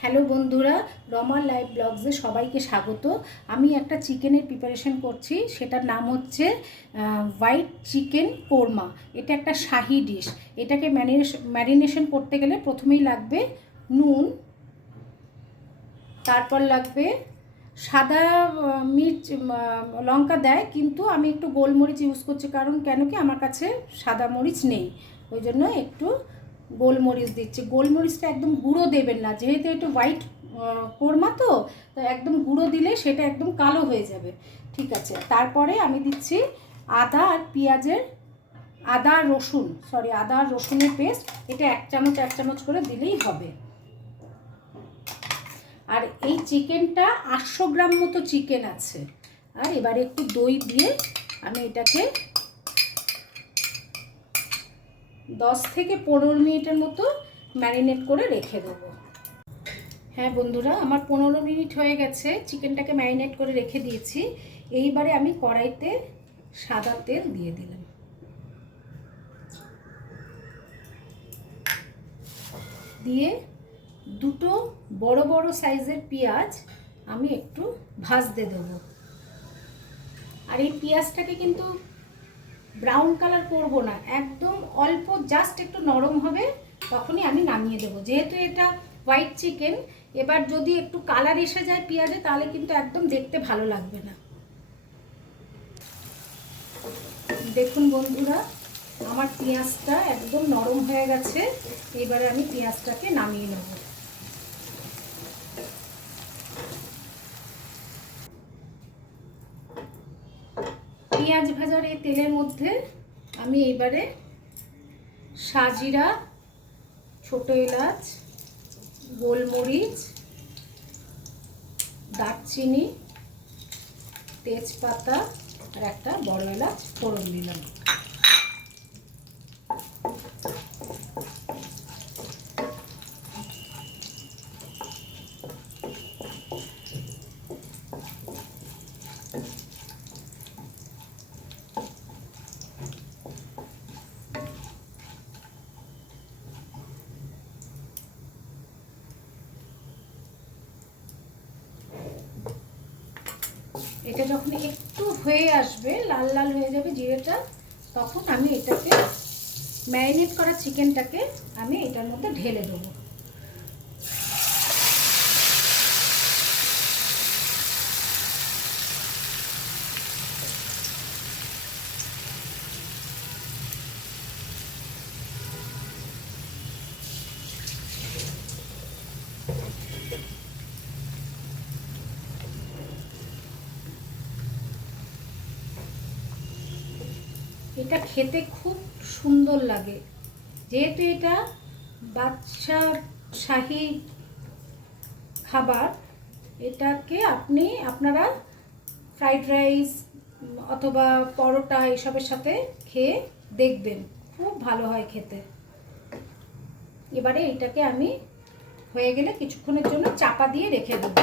Hello বন্ধুরা, Rama live ব্লগসে সবাইকে স্বাগত। আমি একটা চিকেনের প্রিপারেশন করছি, সেটার নাম হচ্ছে হোয়াইট চিকেন কোরমা। এটা একটা শাহি ডিশ। এটাকে ম্যারিনেশন করতে গেলে প্রথমেই লাগবে নুন, তারপর লাগবে সাদা মির্চ, লঙ্কা দেয়, কিন্তু আমি একটু গোলমরিচ ইউজ করছি, কারণ কেন কি আমার কাছে সাদা মরিচ নেই, ওই জন্য একটু গোলমরিচ দিচ্ছি। গোলমরিচটা একদম গুঁড়ো দেবেন না, যেহেতু একটু হোয়াইট কোরমা, তো একদম গুঁড়ো দিলে সেটা একদম কালো হয়ে যাবে। ঠিক আছে, তারপরে আমি দিচ্ছি আদা আর পেঁয়াজের আদা আর রসুনের পেস্ট। এটা এক চামচ করে দিলেই হবে। আর এই চিকেনটা 800 গ্রাম মতো চিকেন আছে। আর এবারে একটু দই দিয়ে আমি এটাকে 10 থেকে 15 মিনিটের মতো ম্যারিনেট করে রেখে দেবো। হ্যাঁ বন্ধুরা, আমার 15 মিনিট হয়ে গেছে, চিকেনটাকে ম্যারিনেট করে রেখে দিয়েছি। এইবারে আমি কড়াইতে সাদা তেল দিয়ে দিলাম, দিয়ে দুটো বড় বড় সাইজের পেঁয়াজ আমি একটু ভাজতে দেবো। আর এই পেঁয়াজটাকে কিন্তু ব্রাউন কালার করব না, একদম অল্প জাস্ট একটু নরম হবে, তখনই আমি নামিয়ে দেবো। যেহেতু এটা হোয়াইট চিকেন, এবার যদি একটু কালার এসে যায় পেঁয়াজে, তাহলে কিন্তু একদম দেখতে ভালো লাগবে না। দেখুন বন্ধুরা, আমার পেঁয়াজটা একদম নরম হয়ে গেছে। এবারে আমি পেঁয়াজটাকে নামিয়ে নেব। পেঁয়াজ ভাজার এই তেলের মধ্যে আমি এবারে সাজিরা, ছোট এলাচ, গোলমরিচ, দারচিনি, তেজপাতা আর একটা বড় এলাচ ফোড়ন দিলাম। এটা যখন একটু হয়ে আসবে, লাল লাল হয়ে যাবে জিরেটা, তখন আমি এটাকে ম্যারিনেট করা চিকেনটাকে আমি এটার মধ্যে ঢেলে দেবো। এটা খেতে খুব সুন্দর লাগে, যেহেতু এটা বাদশা শাহী খাবার। এটাকে আপনারা ফ্রাইড রাইস অথবা পরোটা এসবের সাথে খেয়ে দেখবেন, খুব ভালো হয় খেতে। এবারে এটাকে আমি হয়ে গেলে কিছুক্ষণের জন্য চাপা দিয়ে রেখে দেবো,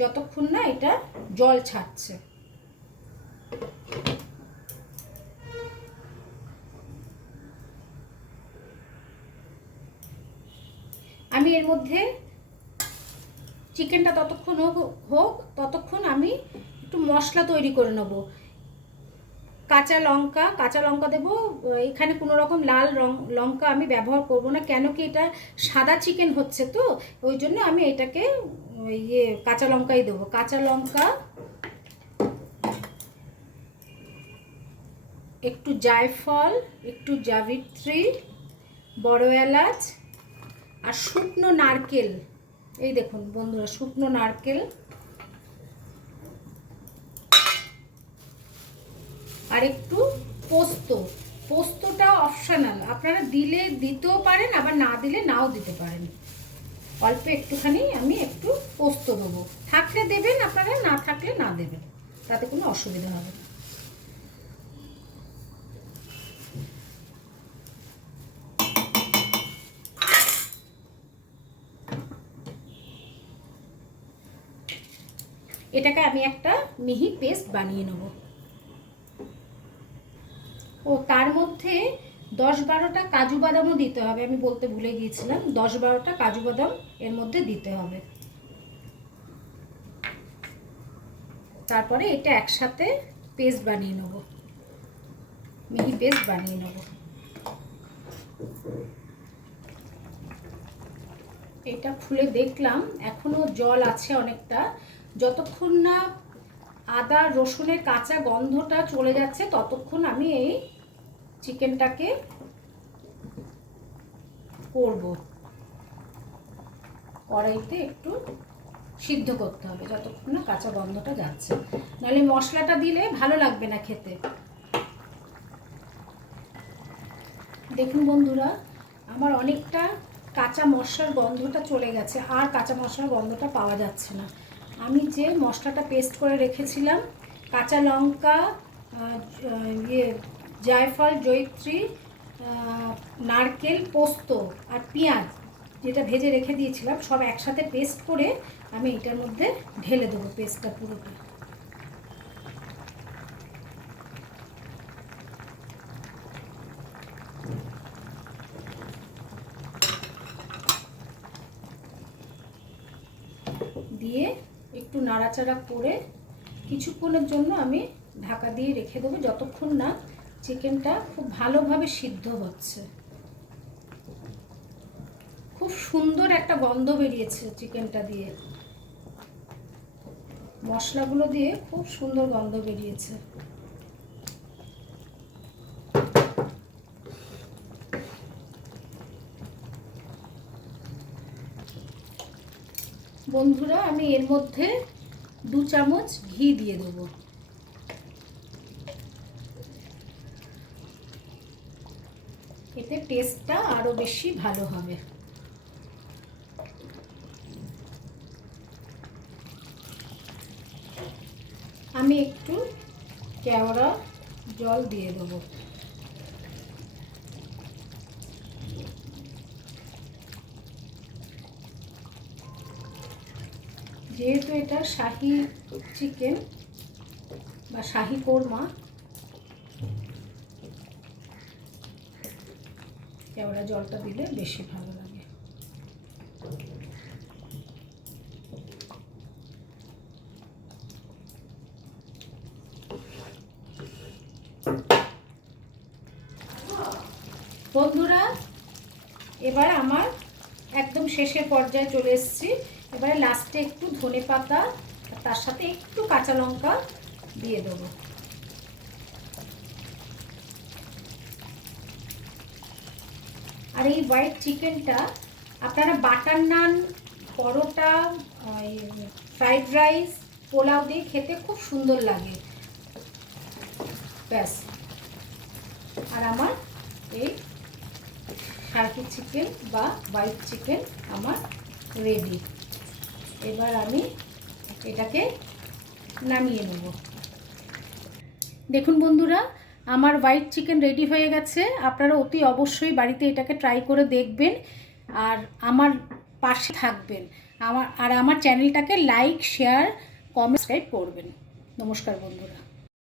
যতক্ষণ না এটা জল ছাড়ছে। আমি এর মধ্যে চিকেনটা ততক্ষণ হোক ততক্ষণ আমি একটু মশলা তৈরি করে নেব। কাঁচা লঙ্কা দেবো। এখানে কোনো রকম লাল লঙ্কা আমি ব্যবহার করব না, কেন কি এটা সাদা চিকেন হচ্ছে, তো ওই জন্য আমি এটাকে কাঁচা লঙ্কাই দেবো। কাঁচা লঙ্কা, একটু জায়ফল, একটু জাবিত্রী, বড় এলাচ আর শুকনো নারকেল। এই দেখুন বন্ধুরা, শুকনো নারকেল আর একটু পোস্তটা অপশনাল, আপনারা দিলে দিতেও পারেন, আবার না দিলে নাও দিতে পারেন। অল্প একটুখানি আমি একটু পোস্ত দেবো, থাকলে দেবেন আপনারা, না থাকলে না দেবেন, তাতে কোনো অসুবিধা হবে না। এটাকে আমি একটা মিহি পেস্ট বানিয়ে নেব। ও তার মধ্যে 10-12টা কাজু বাদামও দিতে হবে, আমি বলতে ভুলে গিয়েছিলাম। 10-12টা কাজু বাদাম এর মধ্যে দিতে হবে। তারপরে এটা একসাথে পেস্ট বানিয়ে নেব, মিহি পেস্ট বানিয়ে নেব। এটা খুলে দেখলাম এখনো জল আছে অনেকটা। যতক্ষণ না আদা রসুনের কাঁচা গন্ধটা চলে যাচ্ছে ততক্ষণ আমি এই চিকেনটাকে করব। কড়াইতে একটু সিদ্ধ করতে হবে যতক্ষণ না কাঁচা গন্ধটা যাচ্ছে, নাহলে মশলাটা দিলে ভালো লাগবে না খেতে। দেখুন বন্ধুরা, আমার অনেকটা কাঁচা মশলার গন্ধটা চলে গেছে, আর কাঁচা মশলার গন্ধটা পাওয়া যাচ্ছে না। আমি যে মশলাটা পেস্ট করে রেখেছিলাম, কাঁচা লঙ্কা, জায়ফল, জয়িত্রী, নারকেল, পোস্ত আর পেঁয়াজ যেটা ভেজে রেখে দিয়েছিলাম, সব একসাথে পেস্ট করে আমি এটার মধ্যে ঢেলে দেবো পেস্টটা পুরোটা। দিয়ে একটু নাড়াচাড়া করে কিছুক্ষণের জন্য আমি ঢাকা দিয়ে রেখে দেবো, যতক্ষণ না চিকেনটা খুব ভালোভাবে সিদ্ধ হচ্ছে। খুব সুন্দর একটা গন্ধ বেরিয়েছে চিকেনটা দিয়ে, মশলাগুলো দিয়ে খুব সুন্দর গন্ধ বেরিয়েছে। বন্ধুরা, আমি এর মধ্যে 2 চামচ ঘি দিয়ে দেবো। এতে টেস্টটা আরো বেশি ভালো হবে। আমি একটু কেওড়া জল দিয়ে দেবো। যেহেতু এটা শাহি চিকেন বা শাহি কোরমা, কেওড়া জলটা দিলে বেশি ভালো লাগে। বন্ধুরা, এবার আমার একদম শেষের পর্যায়ে চলে এসেছি। এবারে লাস্টে একটু ধনেপাতা, তার সাথে একটু কাঁচা লঙ্কা দিয়ে দেবো। আর এই হোয়াইট চিকেনটা আপনারা বাটার নান, পরোটা, ফ্রাইড রাইস, পোলাও দিয়ে খেতে খুব সুন্দর লাগে। ব্যাস, আর আমার এই শাহি চিকেন বা হোয়াইট চিকেন আমার রেডি। এবার আমি এটাকে নামিয়ে নেব। দেখুন বন্ধুরা, আমার হোয়াইট চিকেন রেডি হয়ে গেছে। আপনারা অতি অবশ্যই বাড়িতে এটাকে ট্রাই করে দেখবেন আর আমার পাশে থাকবেন। আমার চ্যানেলটাকে লাইক, শেয়ার, কমেন্ট, সাবস্ক্রাইব করবেন। নমস্কার বন্ধুরা।